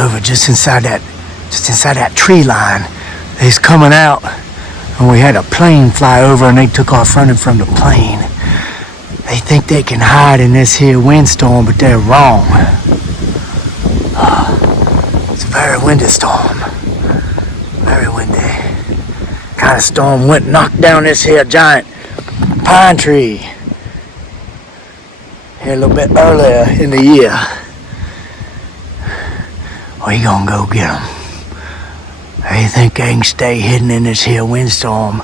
over just inside that tree line. They's coming out, and we had a plane fly over, and they took off running from the plane. They think they can hide in this here windstorm, but they're wrong. It's a very windy storm. Very windy. Kind of storm went and knocked down this here giant pine tree here a little bit earlier in the year. We gonna go get them. They think they can stay hidden in this here windstorm,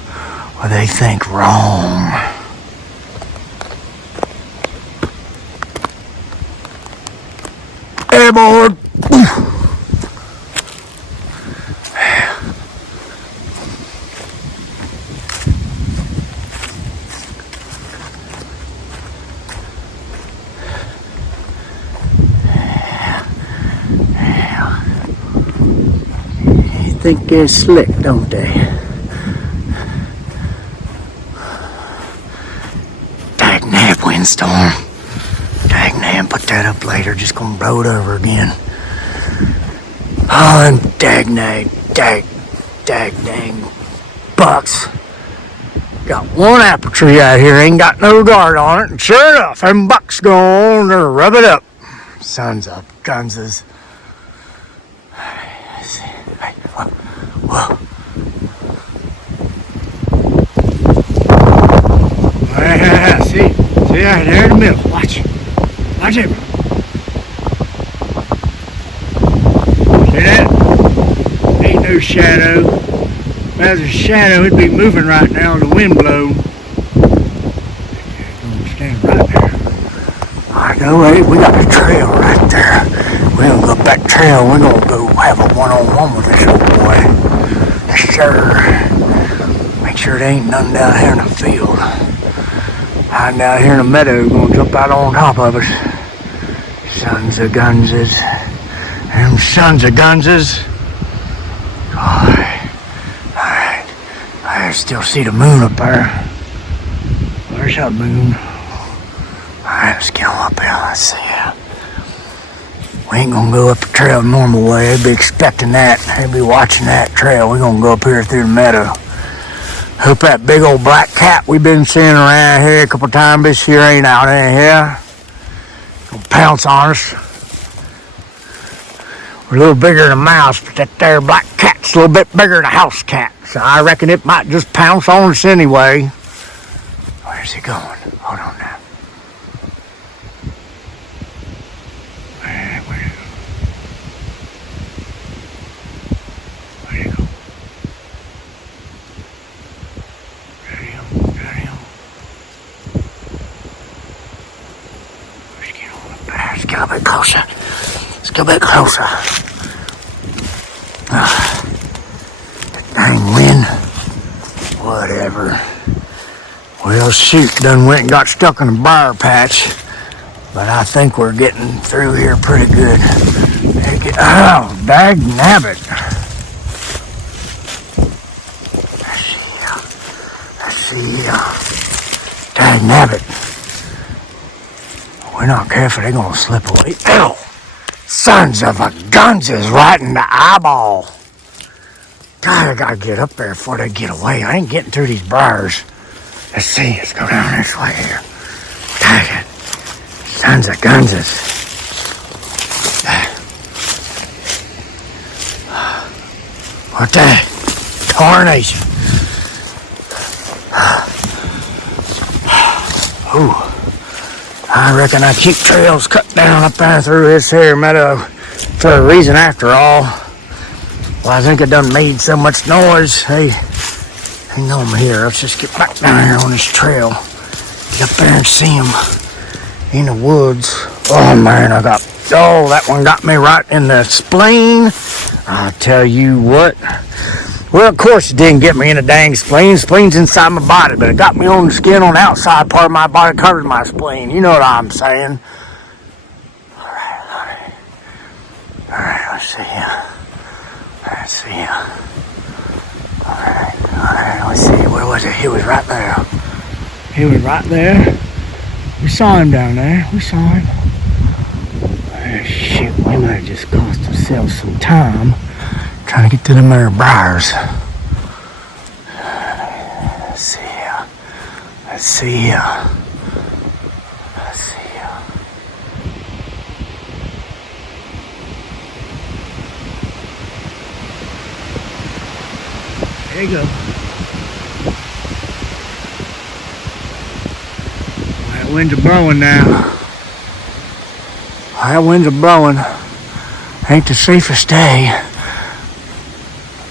or they think wrong. Airborne! They think they're slick, don't they? Dagnab windstorm. Dagnab, put that up later. Just gonna blow it over again. Oh, and dagnag bucks. Got one apple tree out here, ain't got no guard on it, and sure enough, them bucks go on to rub it up. Sons of gunses. Whoa. Yeah, see there in the middle. Watch it. See that? Ain't no shadow. If there's a shadow, it'd be moving right now in the wind blow. Gonna stand right there. I know, hey, we got the trail right there. We're gonna go up that trail. We're gonna go have a one-on-one with this old boy. Sure. Make sure there ain't nothing down here in the field. Hiding down here in the meadow, gonna jump out on top of us. Sons of gunses. Them sons of gunses. I still see the moon up there. Where's that moon? Alright, let's get on up here. Let's see it. We ain't gonna go up the trail the normal way. They'll be expecting that. They'll be watching that trail. We're gonna go up here through the meadow. Hope that big old black cat we've been seeing around here a couple times this year ain't out in here. Gonna pounce on us. We're a little bigger than a mouse, but that there black cat's a little bit bigger than a house cat. So I reckon it might just pounce on us anyway. Where's he going? Hold on now. Let's get a bit closer. Let's get a bit closer. That dang wind. Whatever. Well, shoot, done went and got stuck in a briar patch. But I think we're getting through here pretty good. Oh, dag nabbit. Let's see. Dag nabbit. We're not careful, they're gonna slip away. Ow! Sons of a guns is right in the eyeball. God, I gotta get up there before they get away. I ain't getting through these briars. Let's see, let's go down this way here. Dang it. Sons of gunses. What the tarnation? Ooh. I reckon I keep trails cut down up there through this here meadow for a reason after all. Well, I think it done made so much noise. Hey, I know I'm here. Let's just get back down here on this trail. Get up there and see them in the woods. Oh man, that one got me right in the spleen. I'll tell you what. Well, of course it didn't get me in the dang spleen. Spleen's inside my body, but it got me on the skin on the outside part of my body, covers my spleen. You know what I'm saying. Alright, let's see here. Alright, let's see. Where was it? He was right there. We saw him down there. We saw him. Shoot, we might have just cost ourselves some time trying to get to them there briars. Let's see here. Let's see here. Let's see here. There you go. That winds are blowing now. That winds are blowing. Ain't the safest day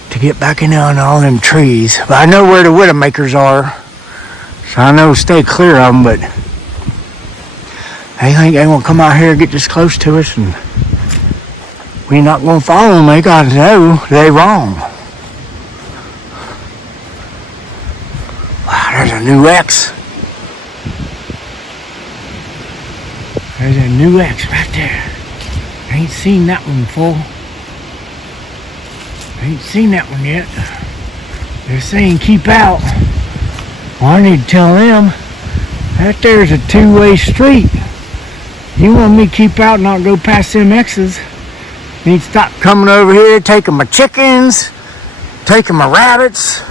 to get back in on all them trees. But I know where the widowmakers are. So I know stay clear of them, but they think they won't come out here and get this close to us, and we're not going to follow them. They got to know they're wrong. Wow, there's a new X. There's a new X right there. I ain't seen that one before. I ain't seen that one yet. They're saying keep out. Well, I need to tell them that there's a two-way street. You want me to keep out and not go past them X's? You need to stop coming over here, taking my chickens, taking my rabbits,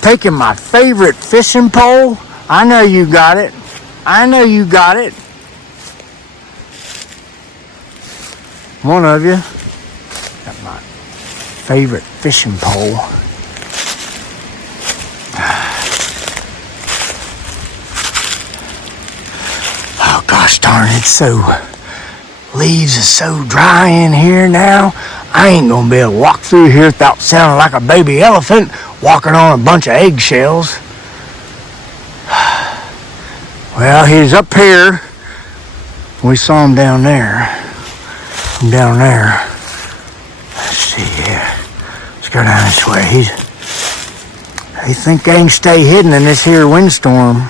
taking my favorite fishing pole. I know you got it. I know you got it. One of you got my favorite fishing pole. Oh gosh darn, it's so, leaves is so dry in here now. I ain't gonna be able to walk through here without sounding like a baby elephant walking on a bunch of eggshells. Well, he's up here. We saw him down there. Down there. Let's see here. Let's go down this way. They think they can stay hidden in this here windstorm.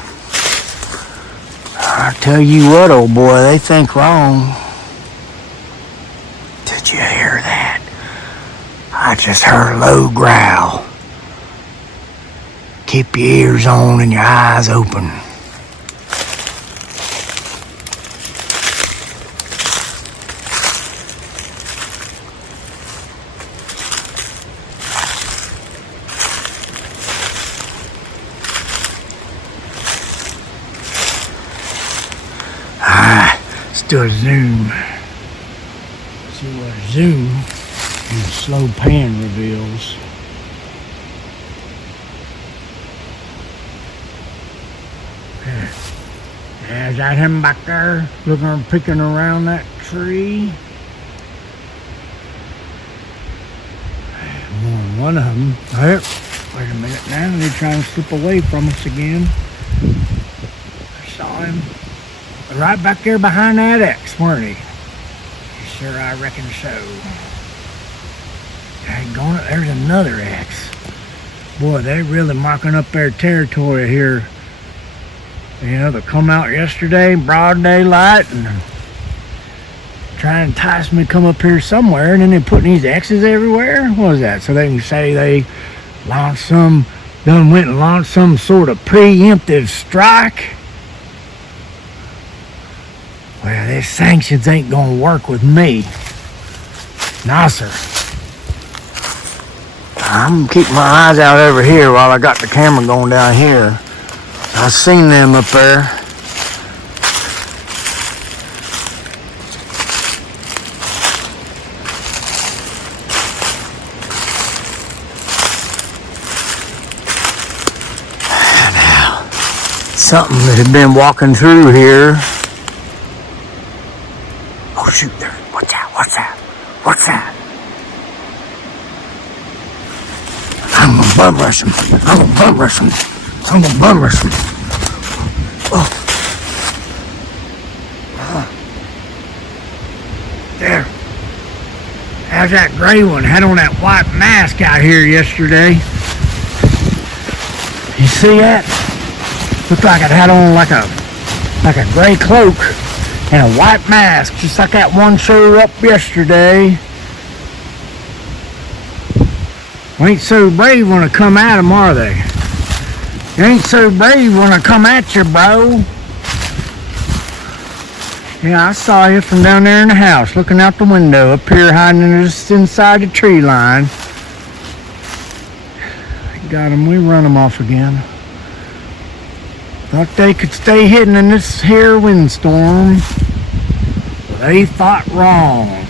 I tell you what, old boy, they think wrong. Did you hear that? I just heard a low growl. Keep your ears on and your eyes open. Do a zoom. See what a zoom and a slow pan reveals. Is that him back there looking, picking around that tree? One of them. Wait a minute now, they're trying to slip away from us again. I saw him. Right back there behind that X, weren't he? Sure, I reckon so. There's another X. Boy, they're really marking up their territory here. You know, they come out yesterday, broad daylight, and try and entice me to come up here somewhere, and then they're putting these X's everywhere. What is that? So they can say they went and launched some sort of preemptive strike. Well, these sanctions ain't gonna work with me. Nah, sir. I'm keeping my eyes out over here while I got the camera going down here. I seen them up there. Now, something that had been walking through here. Oh shoot, there. What's that? What's that? What's that? I'm gonna bum rush him. I'm gonna bum rush him. I'm gonna bum rush him. Oh. There. How's that gray one? Had on that white mask out here yesterday. You see that? Looked like it had on like a gray cloak and a white mask, just like that one showed up yesterday. We ain't so brave when I come at them, are they? You ain't so brave when I come at you, bro. Yeah, I saw you from down there in the house, looking out the window, up here hiding just inside the tree line. Got them, we run them off again. Thought they could stay hidden in this here windstorm. They thought wrong.